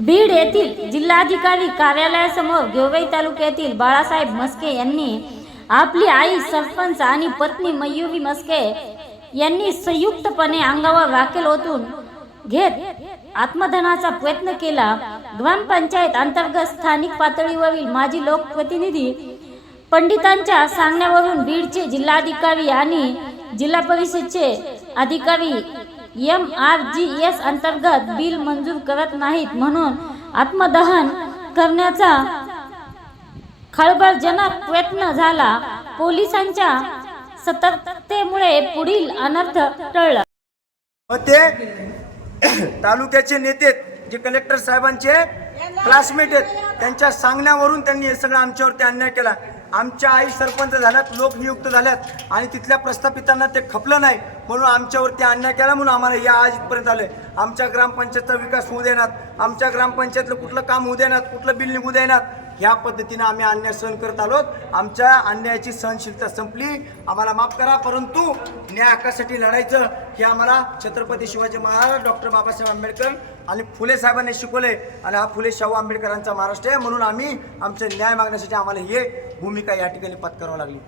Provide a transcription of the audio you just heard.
बीड येथील जिल्हाधिकारी कार्यालयासमोर गेवराई तालुक्यातील बाळासाहेब मस्के यांनी आपली आई सरपंच आणि पत्नी मयुरी मस्के यांनी संयुक्तपणे अंगावर राखेल ओतून घेत आत्मधनाचा प्रयत्न केला. ग्रामपंचायत अंतर्गत स्थानिक पातळीवरील माजी लोकप्रतिनिधी पंडितांच्या सांगण्यावरून बीडचे जिल्हाधिकारी आणि जिल्हा परिषदचे अधिकारी एम आर जी एस अंतर्गत बिल मंजूर करत नाहीत म्हणून आत्मदहन करण्याचा खळबळजनक प्रयत्न झाला. पोलिसांच्या सतर्कतेमुळे पुढील अनर्थ टळला. व ते तालुक्याचे नेते जे कलेक्टर साहेबांचे क्लासमेट आहेत त्यांच्या सांगण्यावरून त्यांनी हे सगळं आमच्यावरती अन्याय केला. आमच्या आई सरपंच झाल्यात लोक नियुक्त झाल्यात आणि तिथल्या प्रस्थापितांना ते खपलं नाही. म्हणून आमच्यावरती अन्याय केला म्हणून आम्हाला या आज इथपर्यंत आले आमच्या ग्रामपंचायतचा विकास होऊ देण्यात आमच्या ग्रामपंचायतलं कुठलं काम होऊ देणार कुठलं बिल होऊ देणार ह्या पद्धतीनं आम्ही अन्याय सहन करत आलोत. आमच्या अन्यायाची सहनशीलता संपली. आम्हाला माफ करा परंतु न्याय हक्कासाठी लढायचं हे आम्हाला छत्रपती शिवाजी महाराज डॉक्टर बाबासाहेब आंबेडकर आणि फुले साहेबांनी शिकवले आणि हा फुले शाहू आंबेडकरांचा महाराष्ट्र आहे. म्हणून आम्ही आमचे न्याय मागण्यासाठी आम्हाला हे भूमिका या ठिकाणी पत्करावं लागली.